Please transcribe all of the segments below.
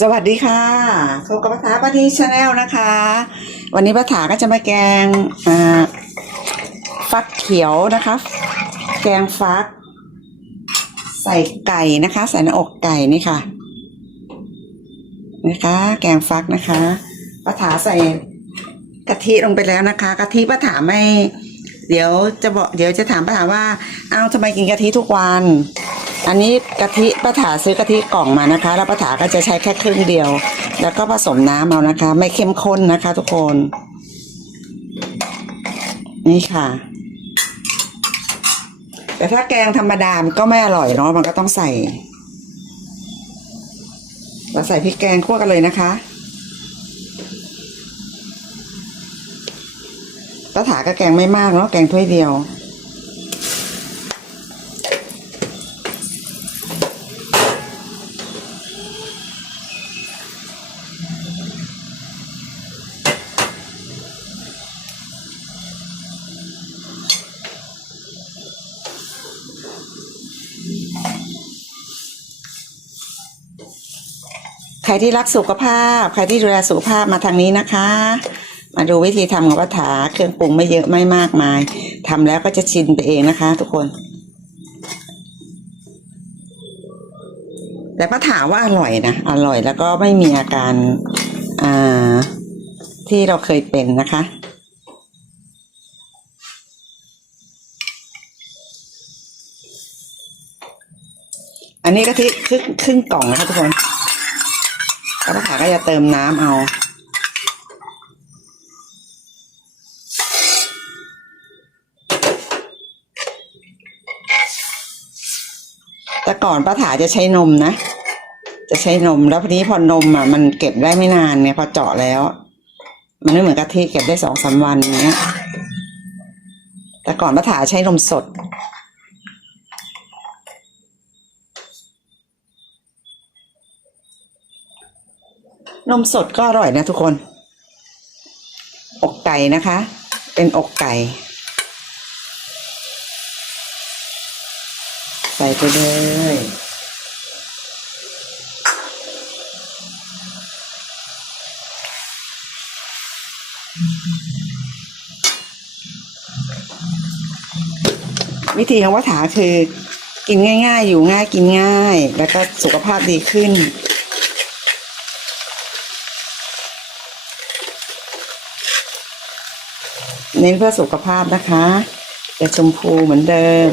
สวัสดีค่ะพบกับป้าถาปาทีชาแนลนะคะ วันนี้ป้าถาก็จะมาแกงฟักเขียวนะคะ แกงฟัก ใส่ไก่นะคะ ใส่หน้าอกไก่นี่ค่ะ นะคะ แกงฟักนะคะป้าถาใส่กะทิลงไปแล้วนะคะกะทิป้าถาไม่ เดี๋ยวจะบอก เดี๋ยวจะถามป้าถาว่า เอาทำไมกินกะทิทุกวัน อันนี้กะทิป้าถาซื้อกะทิกล่องมานะคะ แล้วป้าถาก็จะใช้แค่ครึ่งเดียว แล้วก็ผสมน้ำเอานะคะ ไม่เข้มข้นนะคะ ทุกคน นี่ค่ะ แต่ถ้าแกงธรรมดามันก็ไม่อร่อยเนาะมันก็ต้องใส่เราใส่พริกแกงคั่วกันเลยนะคะป้าถาก็แกงไม่มากเนาะแกงถ้วยเดียว ใครที่รักสุขภาพ ใครที่ดูแลสุขภาพมาทางนี้นะคะ มาดูวิธีทำของป้าถาเครื่องปรุงไม่เยอะไม่มากมายทำแล้วก็จะชินไปเองนะคะ ทุกคน แต่ป้าถาว่าอร่อยนะอร่อยแล้วก็ไม่มีอาการาที่เราเคยเป็นนะคะอันนี้กะทิครึ่งครึ่งกล่องนะคะทุกคน แล้วป้าถาก็จะเติมน้ำเอาแต่ก่อนป้าถาจะใช้นมนะ จะใช้นมแล้วพอนี้พอนมอะมันเก็บได้ไม่นานเนี่ยพอเจาะแล้ว มันไม่เหมือนกะทิเก็บได้สองสามวันเงี้ย แต่ก่อนป้าถาใช้นมสด มสดก็อร่อยนะทุกคน อกไก่นะคะ เป็นอกไก่ ใส่ไปเลยวิธีของวัฏาคือ กินง่าย ๆ อยู่ง่ายกินง่าย แล้วก็สุขภาพดีขึ้น น้นเพื่อสุขภาพนะคะจะชมพูเหมือนเดิม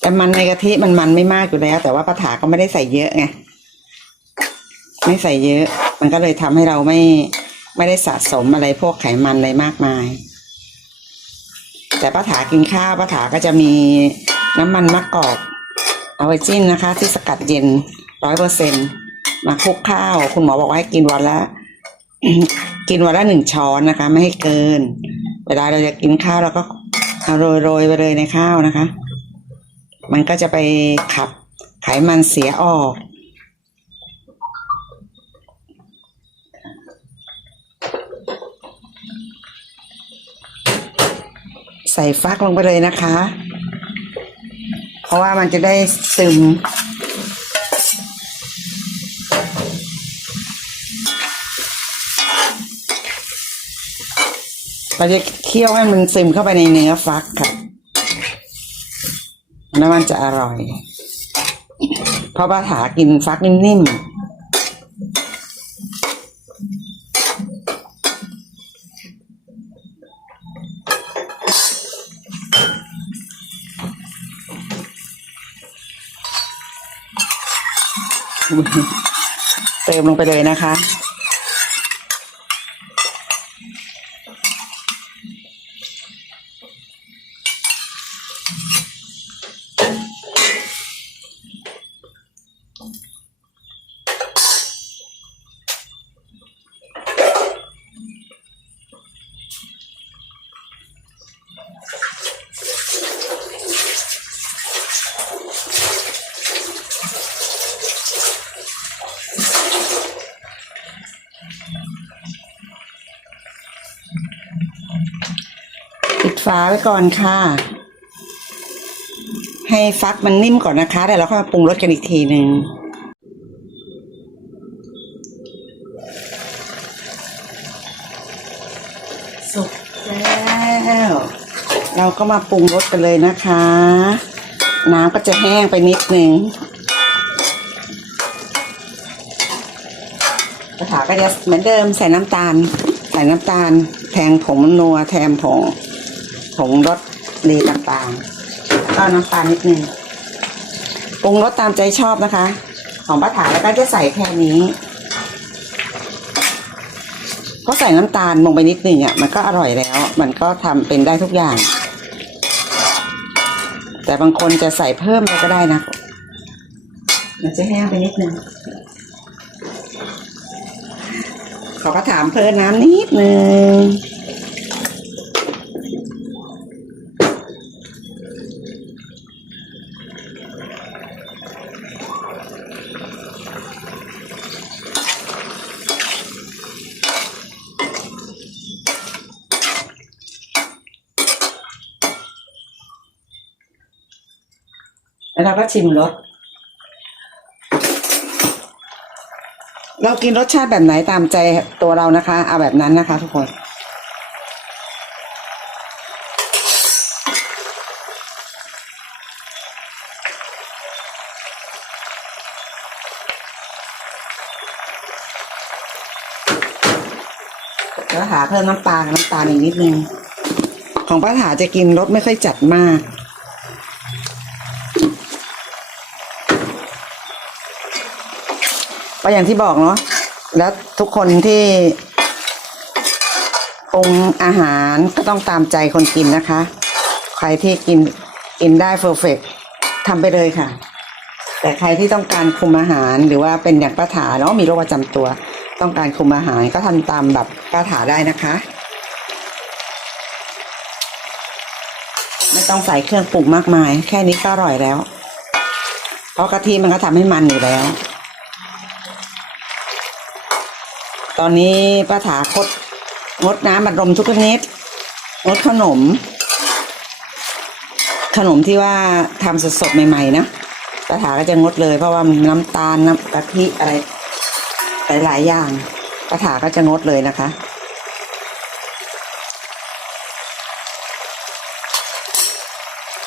แต่มันในกะทิมันมันไม่มากอยู่แล้ว แต่ว่าป้าถาก็ไม่ได้ใส่เยอะไงไม่ใส่เยอะ มันก็เลยทำให้เราไม่ไม่ได้สะสมอะไรพวกไขมันอะไรมากมาย แต่ป้าถากินข้าวป้าถาก็จะมีน้ำมันมะกอกเอาไว้จิ้นนะคะ ที่สกัดเย็นร้อยเปอร์เซ็นมาคลุกข้าว คุณหมอบอกว่าให้กินวันละกินวันละหนึ่งช้อนนะคะ ไม่ให้เกิน เวลาเราจะกินข้าวเราก็เอาโรยโรยๆไปเลยในข้าวนะคะ มันก็จะไปขับไขมันเสียออก ส่ฟักลงไปเลยนะคะ เพราะว่ามันจะได้ซึม เราจะเคี่ยวให้มันซึมเข้าไปในเนื้อฟักค่ะแล้วมันจะอร่อย เพราะป้าถากินฟักนิ่มๆ เติมลงไปเลยนะคะาไว้ก่อนค่ะ ให้ฟักมันนิ่มก่อนนะคะเดี๋ยวเราค่อยมาปรุงรสกันอีกทีหนึ่งสุกแล้ว เราก็มาปรุงรสกันเลยนะคะ น้ำก็จะแห้งไปนิดนึงกระถาก็จะเหมือนเดิมใส่น้ำตาล ใส่น้ำตาล แทงผงนัวแทมผง ผงรสดีต่างๆแล้วก็น้ำตาลนิดนึงปรุงรสตามใจชอบนะคะ ของป้าถาแล้วก็จะใส่แค่นี้ก็ใส่น้ำตาลลงไปนิดนึงอะมันก็อร่อยแล้ว มันก็ทำเป็นได้ทุกอย่าง แต่บางคนจะใส่เพิ่มไปก็ได้นะ มันจะแห้งไปนิดนึงขอก็ถามเพิ่มน้ำนิดนึง แล้วเราก็ชิมรส เรากินรสชาติแบบไหนตามใจตัวเรานะคะ เอาแบบนั้นนะคะทุกคนแล้วหาเพิ่มน้ำตาลน้ำตาลอีกนิดนึง ของป้าถาจะกินรสไม่ค่อยจัดมาก ก็อย่างที่บอกเนาะแล้วทุกคนที่ปรุงอาหารก็ต้องตามใจคนกินนะคะ ใครที่กินกินได้เฟอร์เฟกทำไปเลยค่ะ แต่ใครที่ต้องการคุมอาหารหรือว่าเป็นอย่างป้าถาเนาะมีโรคประจำตัว ต้องการคุมอาหารก็ทำตามแบบป้าถาได้นะคะ ไม่ต้องใส่เครื่องปรุงมากมาย แค่นี้ก็อร่อยแล้ว เพราะกะทิมันก็ทำให้มันอยู่แล้ว ตอนนี้ป้าถาคดงดน้ำบัดลมทุกชนิดงดขนม ขนมที่ว่าทำสดๆใหม่ๆนะป้าถาก็จะงดเลย เพราะว่ามันน้ำตาลน้ำกะทิอะไรหลายๆอย่างป้าถาก็จะงดเลยนะคะ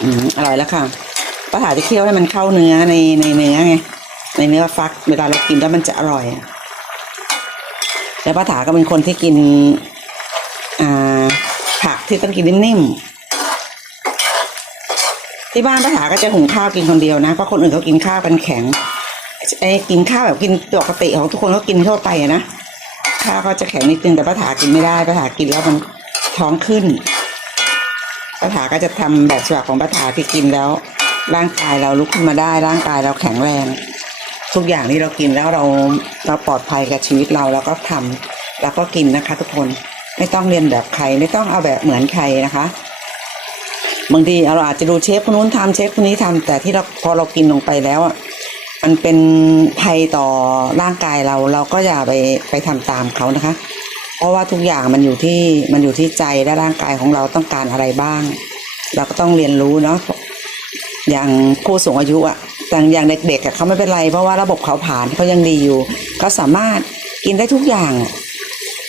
อืมอร่อยแล้วค่ะป้าถาจะเคี่ยวให้มันเข้าเนื้อในในเนื้อไงในเนื้อฟัก เวลาเรากินแล้วมันจะอร่อยอะ แล้วป้าถาก็เป็นคนที่กินผักที่ต้องกินนิ่มๆที่บ้านป้าถาก็จะหุงข้าวกินคนเดียวนะเพราะคนอื่นเขากินข้าวกันแข็งไอ้กินข้าวแบบกินปกติของทุกคนเขากินทั่วไปนะข้าวก็จะแข็งนิดนึงแต่ป้าถากินไม่ได้ป้าถากินแล้วมันท้องขึ้นป้าถาก็จะทำแบบฉบับของป้าถาที่กินแล้ว ร่างกายเราลุกขึ้นมาได้ร่างกายเราแข็งแรง ทุกอย่างที่เรากินแล้วเราเราปลอดภัยกับชีวิตเราเราก็ทำเราก็กินนะคะ ทุกคนไม่ต้องเรียนแบบใครไม่ต้องเอาแบบเหมือนใครนะคะบางทีเราอาจจะดูเชฟคนนู้นทำเชฟคนนี้ทำแต่ที่เราพอเรากินลงไปแล้วอะมันเป็นภัยต่อร่างกายเราเราก็อย่าไปไปทำตามเขานะคะ เพราะว่าทุกอย่างมันอยู่ที่มันอยู่ที่ใจและร่างกายของเราต้องการอะไรบ้าง เราก็ต้องเรียนรู้เนาะอย่างผู้สูงอายุอะ แต่อย่างเด็กๆเขาไม่เป็นไร เพราะว่าระบบเขาผ่านเขายังดีอยู่เขาสามารถกินได้ทุกอย่าง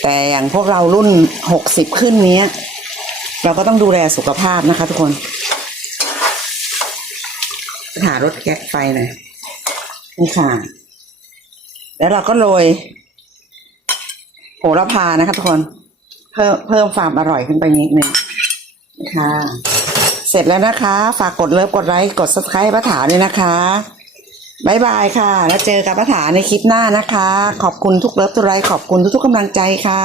แต่อย่างพวกเรารุ่นหกสิบขึ้นเนี้ยเราก็ต้องดูแลสุขภาพนะคะทุกคนหารถแก๊สไฟหน่อยนี่ค่ะ แล้วเราก็โรยโหระพานะคะทุกคน เพิ่มเพิ่มความอร่อยขึ้นไปนิดนึงค่ะ เสร็จแล้วนะคะ ฝากกดเลิฟกดไลค์กดซับสไครต์ป้าถาด้วยนะคะบายบายค่ะ แล้วเจอกับป้าถาในคลิปหน้านะคะ ขอบคุณทุกเลิฟทุกไลค์ขอบคุณทุกๆกำลังใจค่ะ